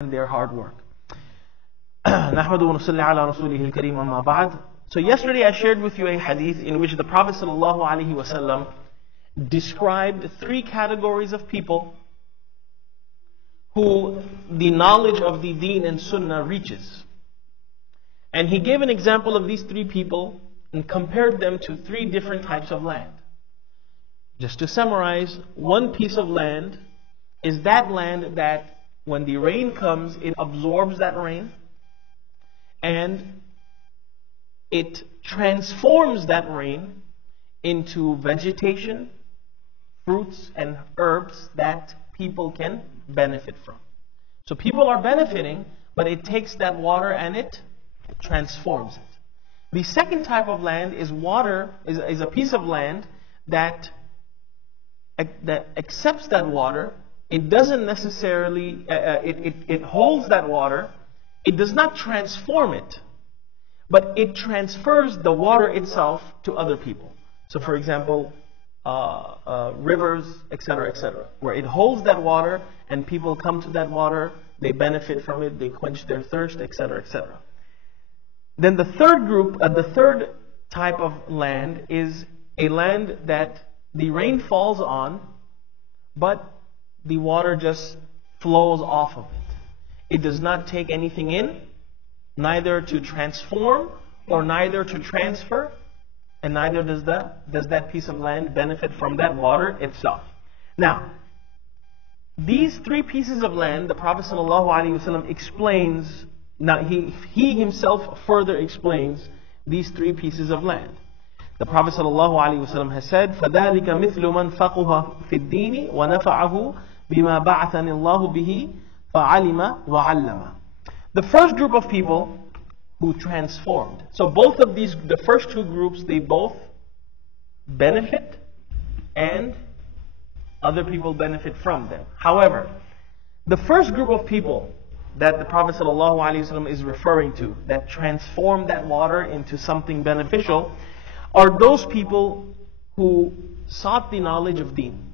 their hard work. نحمده ونصلي على رسوله الكريم أما بعد. So yesterday I shared with you a hadith in which the Prophet ﷺ described three categories of people who the knowledge of the deen and sunnah reaches. And he gave an example of these three people and compared them to three different types of land. Just to summarize, one piece of land is that land that when the rain comes, it absorbs that rain and it transforms that rain into vegetation, fruits and herbs that people can benefit from. So people are benefiting, but it takes that water and it transforms it. The second type of land is a piece of land that accepts that water. It doesn't necessarily, it holds that water. It does not transform it, but it transfers the water itself to other people. So for example, rivers, etc., where it holds that water and people come to that water, they benefit from it, they quench their thirst, etc., etc. Then the third type of land is a land that the rain falls on, but the water just flows off of it. It does not take anything in, neither to transform or neither to transfer, and neither does that piece of land benefit from that water itself. Now, these three pieces of land, the Prophet ﷺ explains. Now, he himself further explains these three pieces of land. The Prophet ﷺ has said, فَذَلِكَ مِثْلُ مَنْ فَقُهَ فِي الدِّينِ وَنَفَعَهُ بِمَا بَعَثَنِ اللَّهُ بِهِ فَعَلِمَ وَعَلَّمَ. The first group of people who transformed. So both of these, the first two groups, they both benefit and other people benefit from them. However, the first group of people that the Prophet ﷺ is referring to, that transform that water into something beneficial, are those people who sought the knowledge of deen.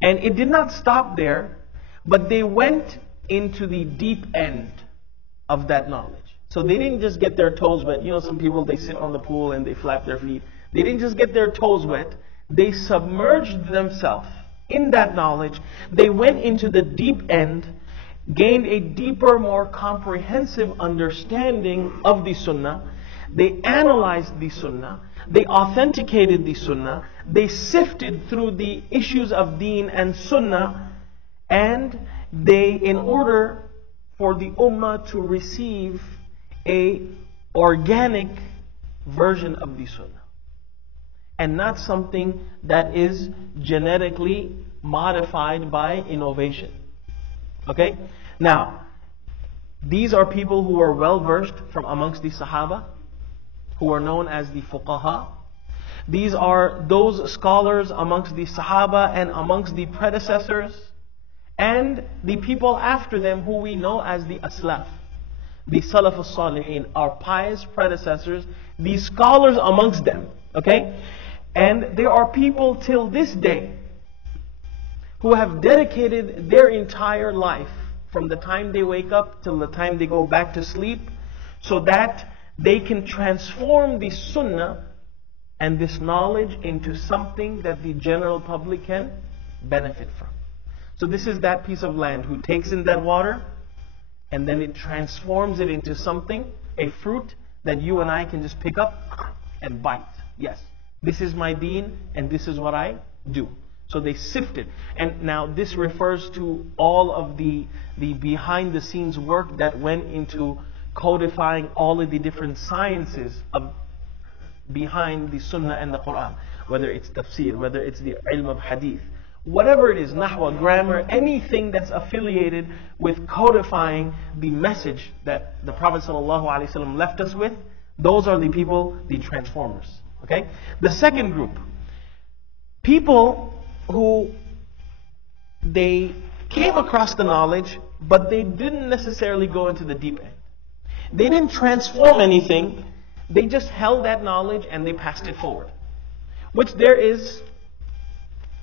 And it did not stop there, but they went into the deep end of that knowledge. So they didn't just get their toes wet. You know, some people, they sit on the pool and they flap their feet. They didn't just get their toes wet. They submerged themselves in that knowledge. They went into the deep end, gained a deeper, more comprehensive understanding of the sunnah. They analyzed the sunnah. They authenticated the sunnah. They sifted through the issues of deen and sunnah. And they, in order for the ummah to receive a organic version of the sunnah, and not something that is genetically modified by innovation. Okay? Now, these are people who are well versed from amongst the Sahaba, who are known as the fuqaha. These are those scholars amongst the Sahaba and amongst the predecessors, and the people after them who we know as the Aslaf, the Salaf al-Salihin, our pious predecessors, the scholars amongst them. Okay? And there are people till this day who have dedicated their entire life from the time they wake up till the time they go back to sleep, so that they can transform the sunnah and this knowledge into something that the general public can benefit from. So this is that piece of land who takes in that water and then it transforms it into something, a fruit that you and I can just pick up and bite. Yes, this is my deen and this is what I do. So they sifted. And now this refers to all of the behind the scenes work that went into codifying all of the different sciences of behind the Sunnah and the Quran. Whether it's tafsir, whether it's the ilm of hadith, whatever it is, nahwa, grammar, anything that's affiliated with codifying the message that the Prophet ﷺ left us with, those are the people, the transformers. Okay? The second group, people who they came across the knowledge, but they didn't necessarily go into the deep end. They didn't transform anything. They just held that knowledge and they passed it forward. Which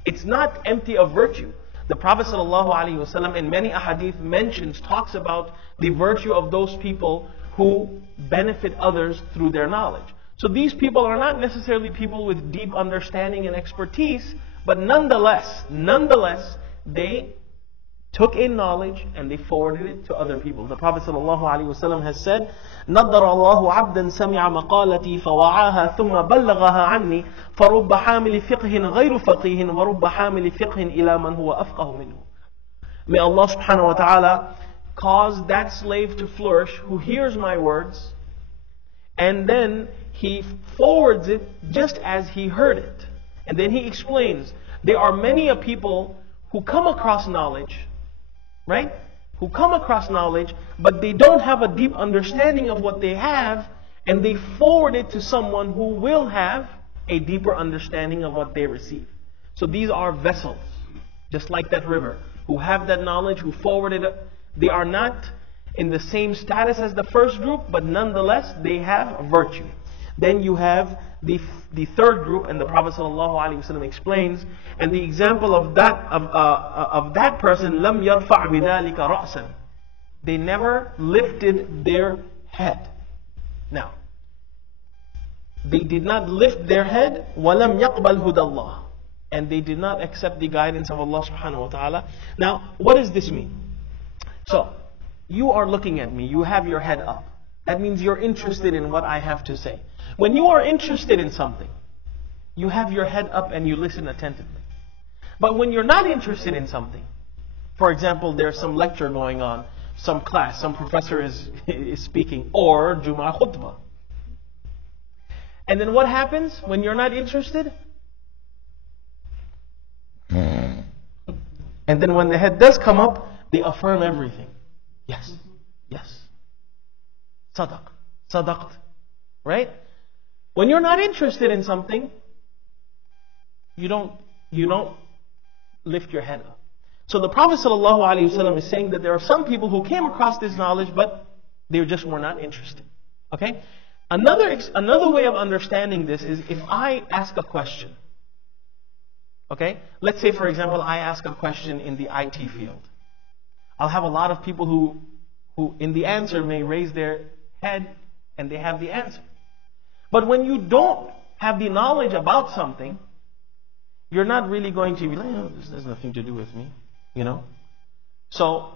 it's not empty of virtue. The Prophet ﷺ in many ahadith mentions, talks about the virtue of those people who benefit others through their knowledge. So these people are not necessarily people with deep understanding and expertise, but nonetheless, they took in knowledge and they forwarded it to other people. The Prophet ﷺ has said, نَضَّرَ اللَّهُ عَبْدًا سَمِعَ مَقَالَتِي فَوَعَاهَا ثُمَّ بَلَّغَهَا عَنِّي فَرُبَّ حَامِلِ فِقْهٍ غَيْرُ فَقِيهٍ وَرُبَّ حَامِلِ فِقْهٍ إِلَى مَنْ هُوَ أَفْقَهُ مِنْهُ. May Allah subhanahu wa ta'ala cause that slave to flourish who hears my words, and then he forwards it just as he heard it. And then he explains, there are many people who come across knowledge, right? Who come across knowledge, but they don't have a deep understanding of what they have, and they forward it to someone who will have a deeper understanding of what they receive. So these are vessels, just like that river, who have that knowledge, who forward it. They are not in the same status as the first group, but nonetheless they have virtue. Then you have the third group, and the Prophet ﷺ explains, and the example of that person, لَمْ يَرْفَعْ بِذَلِكَ رَأْسًا. They never lifted their head. Now, they did not lift their head, وَلَمْ يَقْبَلْ هُدَى اللَّهِ, and they did not accept the guidance of Allah subhanahu wa ta'ala. Now, what does this mean? So, you are looking at me, you have your head up. That means you're interested in what I have to say. When you are interested in something, you have your head up and you listen attentively. But when you're not interested in something, for example, there's some lecture going on, some class, some professor is speaking, or Jum'ah khutbah. And then what happens when you're not interested? And then when the head does come up, they affirm everything. Yes, yes. Sadaq, sadaqt. Right? When you're not interested in something, you don't lift your head up. So the Prophet ﷺ is saying that there are some people who came across this knowledge, but they just were not interested. Okay? Another way of understanding this is if I ask a question. Okay? Let's say, for example, I ask a question in the IT field. I'll have a lot of people who in the answer may raise their head and they have the answer. But when you don't have the knowledge about something, you're not really going to be like, oh, this has nothing to do with me, you know. So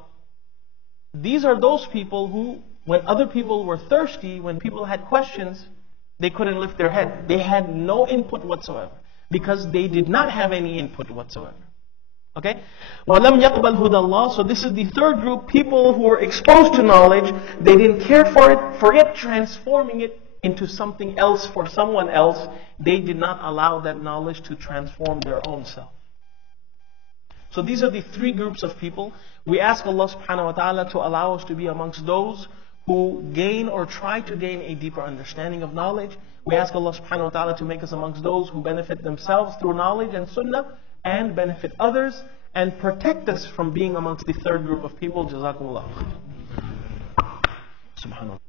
these are those people who, when other people were thirsty, when people had questions, they couldn't lift their head. They had no input whatsoever because they did not have any input whatsoever. Okay? وَلَمْ يَقْبَلْ هُدَى اللَّهِ. So this is the third group, people who were exposed to knowledge. They didn't care for it transforming it into something else for someone else. They did not allow that knowledge to transform their own self. So these are the three groups of people. We ask Allah subhanahu wa ta'ala to allow us to be amongst those who gain or try to gain a deeper understanding of knowledge. We ask Allah subhanahu wa ta'ala to make us amongst those who benefit themselves through knowledge and sunnah, and benefit others, and protect us from being amongst the third group of people. Jazakumullah. Subhanallah.